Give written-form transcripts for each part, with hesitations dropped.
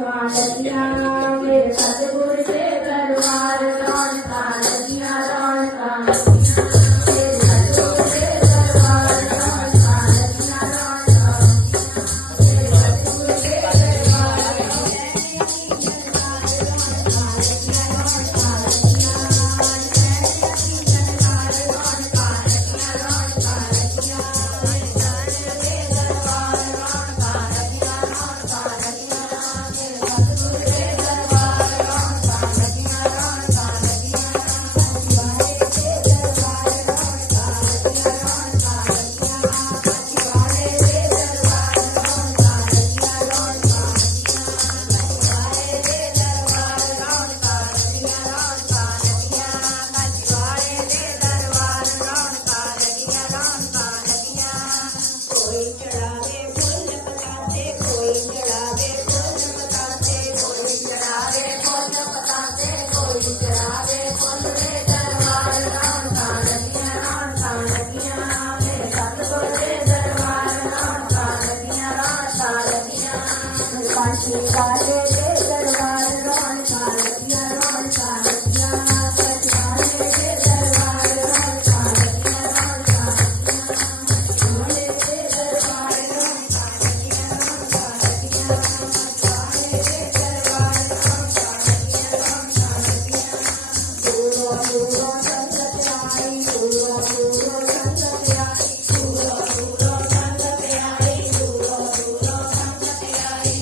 लगियां मेरे सतगुरु के दरबार रौनकां लगियां रौनकां मेरे सतगुरु के दरबार रौनकां लगियां रौनकां मेरे सतगुरु के दरबार काशी वाले के दरबार रौनकां लगियां रौनकां लगियां काशी वाले के दरबार रौनकां लगियां रौनकां वाले के दरबार रौनकां लगियां रौनकां लगियां वाले के दरबार रौनकां लगियां रौनकां लगियां दूरों दूरों संगत आई दूरों दूरों संगत आई दूरों दूरों संगत आई दूरों दूरों संगत आई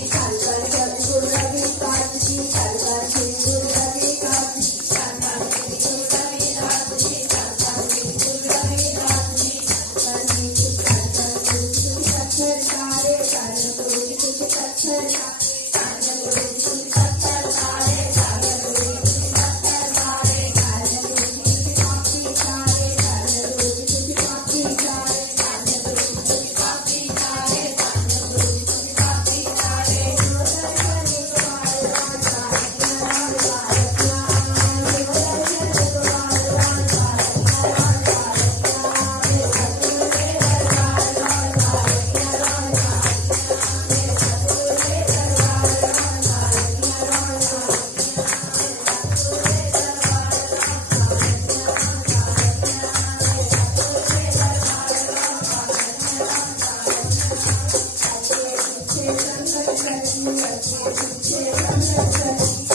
Thank you.